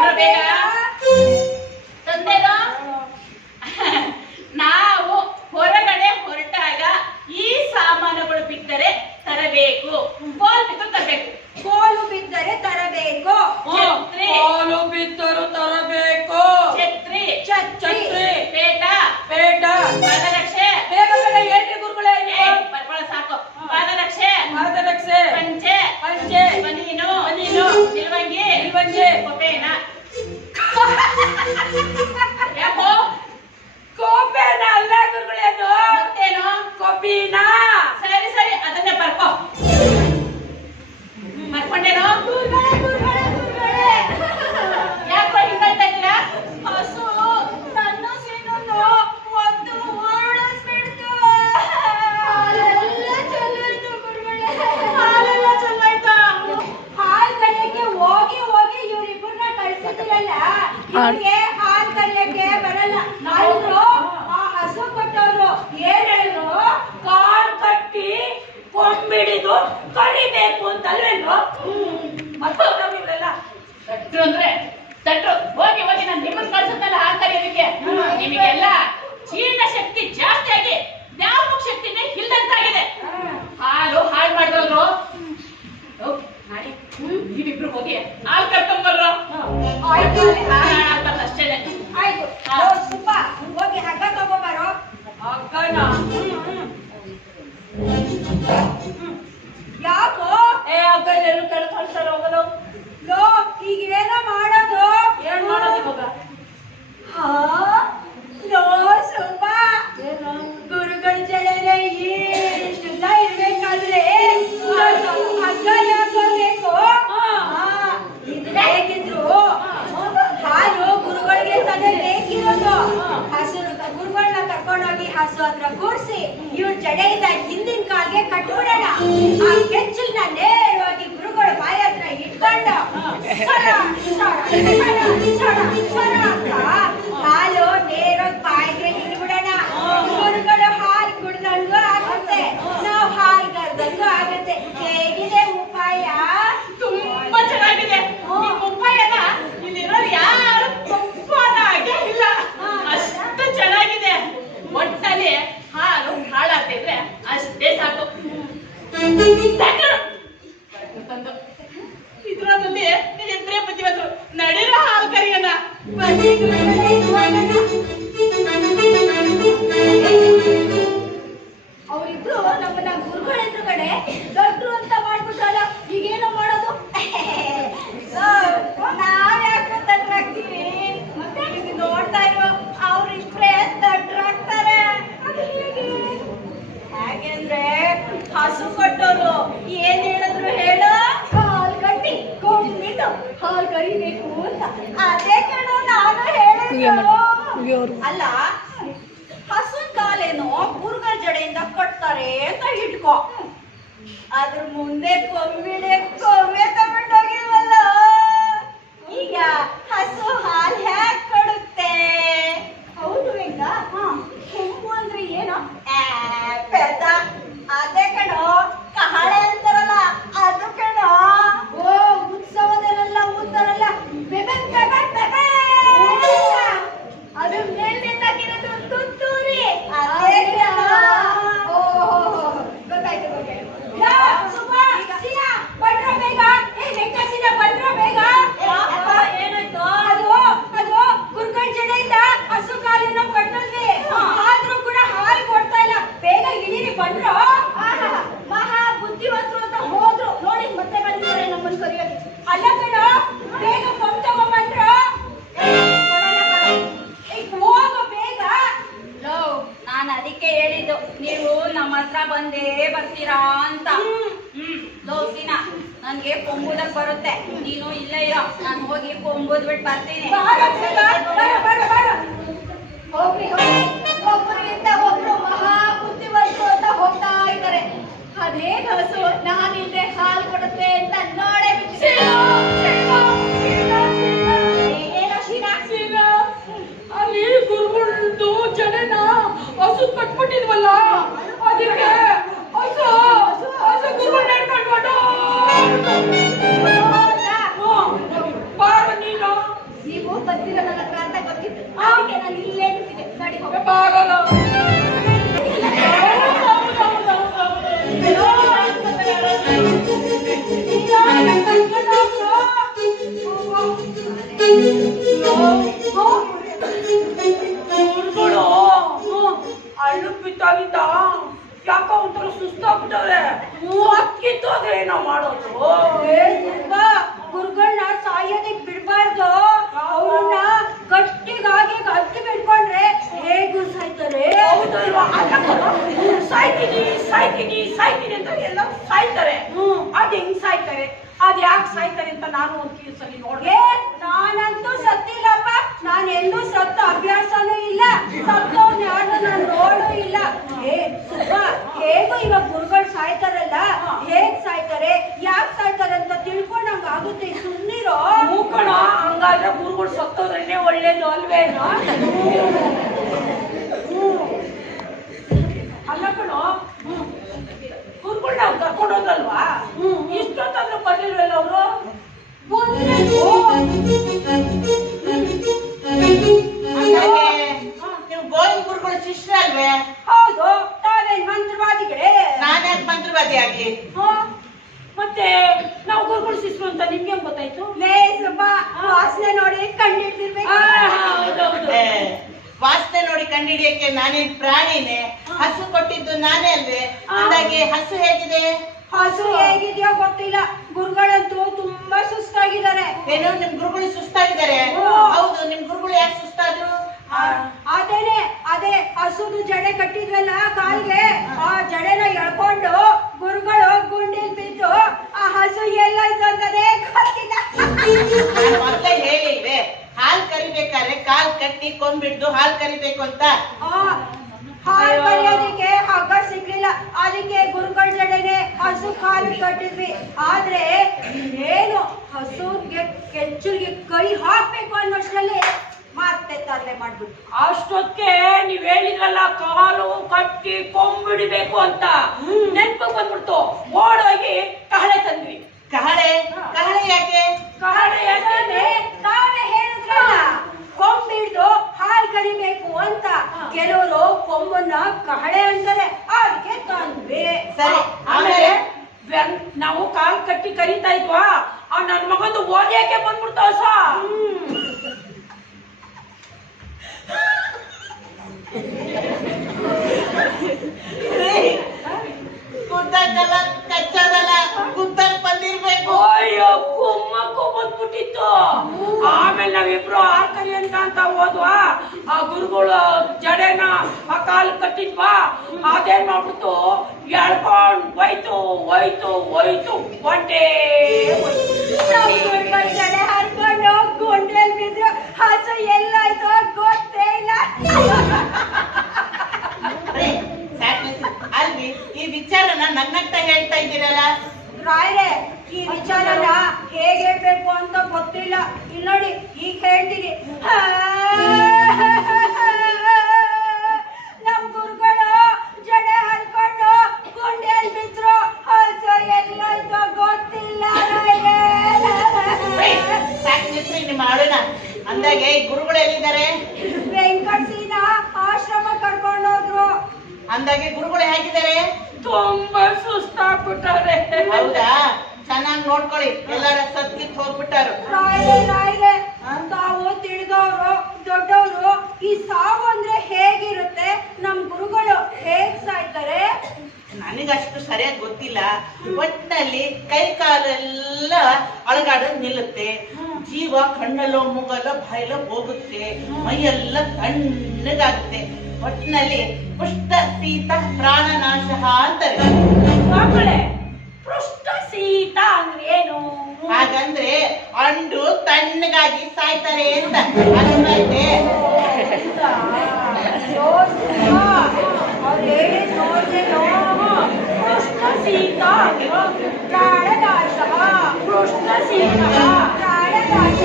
ಬಂದ್ರ ಬೇಗ ತಂದೇನೋ ನಾವು ಹೊರಗಡೆ ಹೊರಟಾಗ ಈ ಸಾಮಾನುಗಳು ಬಿದ್ದರೆ ತರಬೇಕು. ಕೋಲು ಬಿದ್ದು ತರಬೇಕು. ಕೋಲು ಬಿದ್ದರೆ ತರಬೇಕು. ಛತ್ರಿ. ಕೋಲು ಬಿದ್ದರೂ ತರಬೇಕು. ಛತ್ರಿ. ಛತ್ರಿ. ಪೇಟ. ಪೇಟ. ಪಾದರಕ್ಷೆ. ಬೇಗ ಬೇಗ ಹೇಳ್ರಿ ಗುರುಗಳೇ. ಬರ್ಬಳ ಸಾಕು. ಪಾದರಕ್ಷೆ. ಪಾದರಕ್ಷೆ. ಪಂಚೆ. ಪಂಚೆ. ಬನೀನು. ಬನೀನು. ನಿಲ್ವಂಗಿ. ನಿಲ್ವಂಗಿ. ಕೊಪೇನ. ಯಾಕೋ ಕೋಪೇನ ಅಲ್ಲ ಗುರುಗಳೇನು? ಮತ್ತೇನು? ಕೊಬ್ಬಿನ. ಸರಿ ಸರಿ ಅದನ್ನೇ ಬರ್ಕೋ. ಬರ್ಕೊಂಡೇನೋ? ಯಾಕೋ ಹಿಂಗಳ್ತಾ ಇದ್ದೀರಾ? ಹಸು ನನ್ನ ಸೀನನ್ನು ಒಂದು ಓಡಿಸ್ಬಿಡ್ತು. ಹಾಲೆಲ್ಲ ಚೆಲ್ಲೋಯ್ತು ಗುರುಗಳೇ. ಹಾಲೆಲ್ಲ ಚೆಲ್ಲೋಯ್ತಾ? ಹಾಲ್ ಕರಿಯಕ್ಕೆ ಹೋಗಿ ಹೋಗಿ ಇವ್ರಿಬ್ಬರನ್ನ ಕಳ್ಸಿದ್ರಲ್ಲ, ಇವ್ರಿಗೆ ಹಾಲ್ ಕರಿಯಕ್ಕೆ ಬರಲ್ಲ. ಆದ್ರೂ ಆ ಹಸು ಕೊಟ್ಟವ್ರು ಏನ್ ಹೇಳಿದ್ರು? ಕಾಲ್ ಕಟ್ಟಿ ಕೊಂಬಿಡಿದು ಕರಿಬೇಕು ಅಂತಲ್ವೇನು? ಮತ್ತೆ ಇವರೆಲ್ಲ ತಟ್ರು ಅಂದ್ರೆ ತಟ್ರು. ಹೋಗಿ ಹೋಗಿ ನಾನು ನಿಮ್ಮನ್ನ ಕಳ್ಸುತ್ತಲ್ಲ ಹಾಲ್ ಕರಿಯೋದಕ್ಕೆ. ನಿಮಗೆಲ್ಲ ಜೀರ್ಣ ಶಕ್ತಿ ಜಾಸ್ತಿ ಆಗಿ ಜ್ಞಾಪಕ ಶಕ್ತಿನೇ ಇಲ್ದಂತಾಗಿದೆ. ಹಾಲು ಹಾಳು ಮಾಡಿದ್ರು. ನಾಳೆ ನೀವಿಬ್ರು ಹೋಗಿ ಹಾಲು ಕರ್ಕೊಂಡ್ಬರ್ರು. ಆಯ್ತು ಅಷ್ಟೇನೆ. ಆಯ್ತು. ಸುಬ್ಬ ಹೋಗಿ ಹಗ್ಗ ತಗೊಂಬಾರೋ. ಅಕ್ಕನ ಯಾಕೋ ಅಕ್ಕಲ್ಲೆಲ್ಲೂ ಕೆಳಗೆ ಕಳ್ಸ್ತಾರೆ ಹೋಗೋದು. ಲೋ ಈಗ ಏನೋ ಮಾಡೋದು? ಏನ್ ಮಾಡೋದು ಇವಾಗ? ಹಾ ಲೋ ಸುಬ್ಬ, ಗುರುಗಳ ಜಡೆನೆ ಇಷ್ಟುದ್ದ ಇರ್ಬೇಕಾದ್ರೆ ಹಗ್ಗ ಯಾಕೋಬೇಕು? ಇದು ಹೇಗಿದ್ರು ಹಾಲು ಗುರುಗಳಿಗೆ ತಾನೇ ಬೇಕಿರೋದು. ಹಸು ಗುರುಗಳನ್ನ ಕರ್ಕೊಂಡೋಗಿ ಹಸು ಹತ್ರ ಕೂರಿಸಿ ಇವ್ರ ಜಡೆಯಿಂದ ಹಿಂದಿನ ಕಾಲ್ಗೆ ಕಟ್ಬಿಡೋಣ. ಆ ಕೆಚ್ಚಲ್ನ ನೇರವಾಗಿ ಗುರುಗಳ ಬಾಯಿ ಹತ್ರ ಇಟ್ಕೊಂಡು ಸರ ಸರ ಸರ ಸರ ಸರ ಅಂತ ಹಾಲು ನೇರವಾಗಿ ಬಾಯಿಗೆ ಇಟ್ಬಿಡೋಣ. ಗುರುಗಳು ಹಾಲು ಕುಡ್ದಂಗೂ ಆಗುತ್ತೆ, ನಾವು ಹಾಲು ಕರ್ದಂಗೂ ಆಗುತ್ತೆ. ಹೇಗಿದೆ ಉಪಾಯ? ತುಂಬಾ ಚೆನ್ನಾಗಿದೆ. ನಿಮ್ ಉಪಾಯನ ಇಲ್ಲಿರೋರು ಯಾರು ತಪ್ಪಾಗೆ ಇಲ್ಲ. ಅಷ್ಟು ಚೆನ್ನಾಗಿದೆ. ಒಟ್ಟಲ್ಲಿ ಹಾಲು ಹಾಳಾಗ್ತಿದ್ರೆ ಅಷ್ಟೇ ಸಾಕು. ತಂದು ಇದ್ರಲ್ಲಿ ಎದ್ರೆ ಬುದ್ಧಿವಂತರು ನಡೀರ ಹಾಲು ಕರಿಯೋಣ. ಅವರಿಬ್ರು ನಮ್ಮನ್ನ ಗುರುಗಳ ಎದುರುಗಡೆ ದೊಡ್ಡರು ಅಂತ ಮಾಡ್ಬಿಟ್ರಲ್ಲ, ಈಗೇನೋ ಮಾಡೋದು? ನಾವ್ಯಾಕೆ ದೊಡ್ಡರಾಗ್ತೀವಿ? ಮತ್ತೆ ಈಗ ನೋಡ್ತಾ ಇರೋ ಅವ್ರಿಬ್ರೇ ದೊಡ್ಡರಾಗ್ತಾರೆ. ಹಾಗೆಂದ್ರೆ ಹಸು ಕೊಟ್ಟವರು ಏನ್ ಹೇಳಿದ್ರು ಹೇಳು? ಹಾಲು ಕಟ್ಟಿ ಕೊಂಬಿಟ್ಟು ಹಾಲು ಕರಿಬೇಕು ಅಂತ. ಅದೇ ಕಣೋ ನಾನು ಹೇಳಿದ್ರು. ಅಲ್ಲ, ಹಸು ಕಾಲೇನೋ ಗುರುಗಳ ಜಡೆಯಿಂದ ಕಟ್ತಾರೆ ಅಂತ ಇಟ್ಕೋ. ಅದ್ರ ಮುಂದೆ ಕೊಂಬಿಡೆ ಕೊಂಬೆ ತಗೊಂಡೋಗಿಲ್ವಲ್ಲ. ಈಗ ಹಸು ಹಾಲು ಹ್ಯಾಕ್ ಕೊಡುತ್ತೆ? ಹೌದು ಈಗ ಕೊಂಬು ಅಂದ್ರೆ ಏನೋ? ಪೆದ್ದ. ಅದೇ ಕಣೋ ಕಹಳೆ ಅಂತಾರಲ್ಲ, ಅದು ಕಣೋ. ಓ ಉತ್ಸವದಲ್ಲೆಲ್ಲ ಊತಾರಲ್ಲ, ಬೆಬೆ ಬೆಬೆ ಬೆಬೆ. ಅದು ಮೇಲ್ನಿಂದಾಗಿರೋದು ತುತ್ತೂರಿ. ಅದೇ ಕಣೋ. ಗೊತ್ತಾಯ್ತು ಗೊತ್ತಾಯ್ತು. ಸುಬ್ಬ, ಸೀನಾ, ಬನ್ರೋ ಬೇಗ. ವೆಂಕಟೇಶನ ಬನ್ರೋ ಬೇಗ. ಏನಾಯ್ತು? ಅದು ಗುರುಗಳ ಜಡೆಯಿಂದ ಹಸು ಕಾಲಿನ ಕಟ್ಟದ್ವಿ. ಆದ್ರೂ ಕೂಡ ಹಾಲು ಕೊಡ್ತಾ ಇಲ್ಲ. ಬೇಗ ಇಳೀರಿ ಬನ್ರೋ. ಮಹಾ ಬುದ್ಧಿವಂತರು ಅಂತ ಹೋದ್ರು. ನೋಡಿ ಮತ್ತೆ ಬಂದಿದ್ದಾರೆ ನಮ್ಮನ್ನು ಕರೆಯೋದು. ಅಲ್ಲ ಕಣೋ, ಬೇಗ ಕೊಂಬ್ ತಗೊಂಡ್ಬಂದ್ರು. ಹೋಗು ಬೇಗ. ಲೋ, ನಾನು ಅದಕ್ಕೆ ಹೇಳಿದ್ದು ನೀವು ನಮ್ಮ ಹತ್ರ ಬಂದೇ ಬರ್ತೀರಾ ಅಂತ. ಲೋ ಸೀನಾ, ನನ್ಗೆ ಕೊಂಬುದಕ್ ಬರುತ್ತೆ, ನೀನು ಇಲ್ಲೇ ಇರೋ. ನಾನು ಹೋಗಿ ಕೊಂಬುದ್ ಬಿಟ್ಟು ಬರ್ತೀನಿ. ಹೋಗ್ರಿ ಹೋಗಿ. ಒಬ್ಬರಿಗಿಂತ ಒಬ್ರು ಮಹಾ ಬುದ್ಧಿವಂತರು ಅಂತ ಹೋಗ್ತಾ ಇದ್ದಾರೆ. ಅದೇ ಹಸು ನಾನಿಲ್ಲದೆ ಹಾಲು ಕೊಡುತ್ತೆ ಅಂತ ನೋಡೇ ಬಿಟ್ಟು. ಅಲ್ಲಿ ಗುರುಗಳದ್ದು ಜಡೆನ ಹಸು ಕಟ್ಬಿಟ್ಟಿದ್ವಲ್ಲ, ಅದಕ್ಕೆ ಹಸು ಹಸು ಗುರುಗಳು ನಡ್ಕೊಂಡು ಬಾರ ನೀನು ಬಾಗಲ್ಲ. ಗುರುಗಳು ಅಳ್ಳು ಬಿದ್ದಾಗಿದ್ದ ಯಾಕೋ ಒಂಥರ ಸುಸ್ತಾಗ್ಬಿಟ್ಟವ್ರೆ. ಅಕ್ಕಿತ್ತೋದ್ರೆ ಏನೋ ಮಾಡೋದು. ಗುರುಗಳನ್ನ ಸಾಯೋದಕ್ ಬಿಡ್ಬಾರ್ದು. ಅವ್ರನ್ನ ಗಟ್ಟಿಗಾಗಿ ಗಟ್ಟಿ ಬಿಡ್ಕೊಂಡ್ರೆ ಹೇಗೂ ಸಾಯ್ತಾರೆ. ಹೌದಲ್ವಾ? ಸಾಯ್ತೀನಿ ಸಾಯ್ತೀನಿ ಸಾಯ್ತೀನಿ ಅಂತ ಎಲ್ಲ ಸಾಯ್ತಾರೆ. ಅದ್ ಹೆಂಗ್ ಸಾಯ್ತಾರೆ, ಅದ್ ಯಾಕೆ ಸಾಯ್ತಾರೆ ಅಂತ ನಾನು ಒಂದ್ ಕೇಸಲ್ಲಿ ನೋಡ್ದೆ. ನಾನಂತೂ ಸತ್ತಿಲ್ಲಪ್ಪ. ನಾನು ಎಲ್ಲೂ ಸತ್ತ ಅಭ್ಯಾಸನೂ ಇಲ್ಲ. ಸತ್ತವ್ನ ಯಾರು ನಾನು ನೋಡೂ ಇಲ್ಲ. ಹೇಗೂ ಇವಾಗ ಗುರುಗಳು ಸಾಯ್ತಾರಲ್ಲ, ಹೇಗ್ ಸಾಯ್ತಾರೆ, ಯಾಕೆ ಸಾಯ್ತಾರೆ ಅಂತ ತಿಳ್ಕೊಂಡಂಗ ಆಗುತ್ತೆ. ಸುಮ್ಮನಿರೋ. ಮೂಕಣ, ಹಂಗಾದ್ರೆ ಗುರುಗಳು ಸತ್ತೋದ್ರೇನೆ ಒಳ್ಳೇದು ಅಲ್ವೇನೋ? ಅಲ್ಲ ಕಣೋ, ಗುರುಗಳು ನಾವು ಕರ್ಕೊಂಡೋಗಲ್ವಾ? ಇಷ್ಟೊತ್ತಾದ್ರೂ ಬಂದಿಲ್ವಲ್ಲ ಅವರು? ನೀವು ಗೋವಿಂದ ಗುರುಗಳ ಶಿಷ್ಯ ಅಲ್ವೇ? ಹೌದು. ತಾವೇನ್ ಮಂತ್ರವಾದಿಗಳೇ? ನಾನ್ಯಾಕೆ ಮಂತ್ರವಾದಿ ಆಗ್ಲಿ? ಮತ್ತೆ ನಾವು ಗುರುಗಳು ಶಿಷ್ಯರು ಅಂತ ನಿಮ್ಗೆ ಹೆಂಗ್ ಗೊತ್ತಾಯ್ತು? ಸ್ವಲ್ಪ ವಾಸನೆ ನೋಡಿ ಕಂಡಿಡ್ತಿರ್ಬೇಕು. ಏ, ವಾಸನೆ ನೋಡಿ ಕಂಡಿಡಿಯಕ್ಕೆ ನಾನೇನ್ ಪ್ರಾಣಿನೇ? ಹಸು ಕೊಟ್ಟಿದ್ದು ನಾನೇ ಅಲ್ವೇ? ಅಂದಾಗೆ ಹಸು ಹೇಗಿದೆ? ಹಸು ಹೇಗಿದೆಯೋ ಗೊತ್ತಿಲ್ಲ. ಗುರುಗಳಂತೂ ತುಂಬಾ ಸುಸ್ತಾಗಿದ್ದಾರೆ. ಏನು ನಿಮ್ ಗುರುಗಳು ಸುಸ್ತಾಗಿದ್ದಾರೆ? ಹೌದು, ನಿಮ್ ಗುರುಗಳು ಯಾಕೆ ಸುಸ್ತಾದ್ರು? ಅದೇ ಹಸುದು ಜಡೆ ಕಟ್ಟಿದ್ರಲ್ಲ ಕಾಲ್ಗೆ, ಆ ಜಡೆನ ಎಳ್ಕೊಂಡು ಗುರುಗಳು ಗುಂಡಿಲ್ ಬಿದ್ದು ಆ ಹಸು ಎಲ್ಲಾಯ್ತು ಅಂತದೇ ಗೊತ್ತಿಲ್ಲ. ನಾನು ಮೊದ್ಲೇ ಹೇಳಿಲ್ವೇ, ಹಾಲ್ ಕರಿಬೇಕಾದ್ರೆ ಕಾಲ್ ಕಟ್ಟಿ ಕೊಂಬಿಡ್ದು ಹಾಲ್ ಕರಿಬೇಕು ಅಂತ? ಹಾಲು ಕರಿಯೋದಿಕ್ಕೆ ಹಗ್ಗ ಸಿಗ್ಲಿಲ್ಲ. ಅದಕ್ಕೆ ಗುರುಗಳ ಜಡೆನೆ ಹಸು ಕಾಲು ಕಟ್ಟಿದ್ವಿ. ಆದ್ರೆ ಏನು ಹಸುಗೆ ಕೆಚ್ಚುಗೆ ಕೈ ಹಾಕ್ಬೇಕು ಅನ್ನೋಷ್ಟ್ರಲ್ಲಿ ಮತ್ತೆ ತರಲೆ ಮಾಡ್ಬಿಟ್ಟು. ಅಷ್ಟೊತ್ತಿಗೆ ನೀವ್ ಹೇಳಿದ್ರಲ್ಲ ಕಾಲು ಕಟ್ಟಿ ಕೊಂಬಿಡ್ಬೇಕು ಅಂತ, ನೆನ್ಪು ಬಂದ್ಬಿಡ್ತು. ಓಡೋಗಿ ಕಹಳೆ ತಂದ್ವಿ. ಕಹಳೆ? ಕಹಳೆ ಯಾಕೆ? ಕಹಳೆ ಯಾಕೆ? ತಾವೇ ಹೇಳಿದ್ರಲ್ಲ ಕೊಂಬಿಡ್ದು ಹಾಲ್ ಕರಿಬೇಕು ಅಂತ. ಕೆಲವರು ಕೊಂಬನ್ನ ಕಹಳೆ ಅಂತಾರೆ, ಅದಕ್ಕೆ ತಂದ್ವಿ. ಸರಿ, ಆಮೇಲೆ ನಾವು ಕಾಲ್ ಕಟ್ಟಿ ಕರಿತಾ ಇದ್ವಾ, ಆ ನನ್ ಮಗಂದು ಓದ್ಯಾಕೆ ಬಂದ್ಬಿಡ್ತಾವ ಸ. ಕುದ್ದಕ್ಕಲ್ಲ ಕಚ್ಚೋದಲ್ಲ, ಕುದ್ದಕ್ ಬಂದಿರ್ಬೇಕು. ಅಯ್ಯೋ, ಕುಮ್ಮಕ್ಕೂ ಬಂದ್ಬಿಟ್ಟಿತ್ತು. ಆಮೇಲೆ ನಾವಿಬ್ರು ಆರ್ಕರಿ ಅಂತ ಹೋದ್ವಾ. ಆ ಗುರುಗಳು ಜಡೆನ ಆ ಕಾಲು ಕಟ್ಟಿದ್ವಾ. ಅದೇನ್ ಮಾಡ್ಬಿಟ್ಟು ಎಳ್ಕೊಂಡ್ ಹೋಯ್ತು ಹೋಯ್ತು ಹೋಯ್ತು ಒಂಟೇ. ಗುರುಗಳ ಜಡೆ ಹರ್ಕೊಂಡು ಗುಂಡ್ರಲ್ಲಿ ಬಿದ್ರು. ಹಸು ಎಲ್ಲಾಯ್ತು ಗೊತ್ತೇ ಇಲ್ಲ. ಅಲ್ವಿ, ಈ ವಿಚಾರನ ನನ್ನಂತ ಹೇಳ್ತಾ ಇದ್ದೀರಲ್ಲ? ರಾಯ್ರೆ, ಈ ವಿಚಾರನ ಹೇಗೆ ಹೇಳ್ಬೇಕು ಅಂತ ಗೊತ್ತಿಲ್ಲ. ಇಲ್ಲಿ ನೋಡಿ, ಈಗ ಹೇಳ್ತೀನಿ. ನಮ್ ಗುರುಗಳು ಜಡೆ ಹರ್ಕೊಂಡು ಗುಂಡಿಯಲ್ಲಿ ಬಿದ್ರು. ಹಸು ಎಲ್ಲಾಯ್ತು ಗೊತ್ತಿಲ್ಲ. ಸಾಕ್ರಿ ನಿಮ್ಮ ಆಡೋಣ. ಅಂದಾಗೆ ಈ ಗುರುಗಳು ಎಲ್ಲಿದ್ದಾರೆ? ವೆಂಕಟಸಿನ ಆಶ್ರಮ ಕರ್ಕೊಂಡೋದ್ರು. ಅಂದಾಗೆ ಗುರುಗಳು ಹೇಗಿದ್ದಾರೆ? ತುಂಬಾ ಸುಸ್ತಾಗ್ಬಿಟ್ಟವ್ರೆ. ಹೌದಾ? ಚೆನ್ನಾಗಿ ನೋಡ್ಕೊಳ್ಳಿ, ಎಲ್ಲಾರ ಸತ್ಕಿತ್ ಹೋಗ್ಬಿಟ್ಟಾರು. ರಾಯ್ರೆ, ತಾವು ತಿಳಿದವರು ದೊಡ್ಡವರು. ಈ ಸಾವು ಅಂದ್ರೆ ಹೇಗಿರುತ್ತೆ, ನಮ್ ಗುರುಗಳು ಹೇಗ್ ಸಾಯ್ತಾರೆ? ನನಗಷ್ಟು ಸರಿಯಾಗಿ ಗೊತ್ತಿಲ್ಲ. ಒಟ್ಟಿನಲ್ಲಿ ಕೈ ಕಾಲೆಲ್ಲ ಅಳಗಾಡೋದು ನಿಲ್ಲುತ್ತೆ. ಜೀವ ಕಣ್ಣಲ್ಲೋ ಮೂಗಲ್ಲೋ ಬಾಯಲ್ಲೋ ಹೋಗುತ್ತೆ. ಮೈಯೆಲ್ಲ ತಣ್ಣಗಾಗುತ್ತೆ. ಒಟ್ಟಿನಲ್ಲಿ ಪುಷ್ಟ ಶೀತ ಪ್ರಾಣನಾಶ ಅಂತಾರೆ. ಮಕ್ಕಳೇ, ಪೃಷ್ಠ ಶೀತ ಅಂದ್ರೆ ಏನು? ಹಾಗಂದ್ರೆ ಅಂಡು ತಣ್ಣಗಾಗಿ ಸಾಯ್ತಾರೆ ಅಂತ ಅರ್ಥೈತೆ. ಪೃಷ್ಠ ಶೀತ ಪ್ರಾಣನಾಶ. ಪೃಷ್ಠ ಶೀತ ಪ್ರಾಣನಾಶ.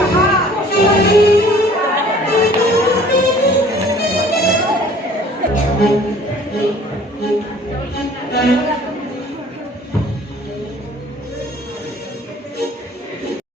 Thank you.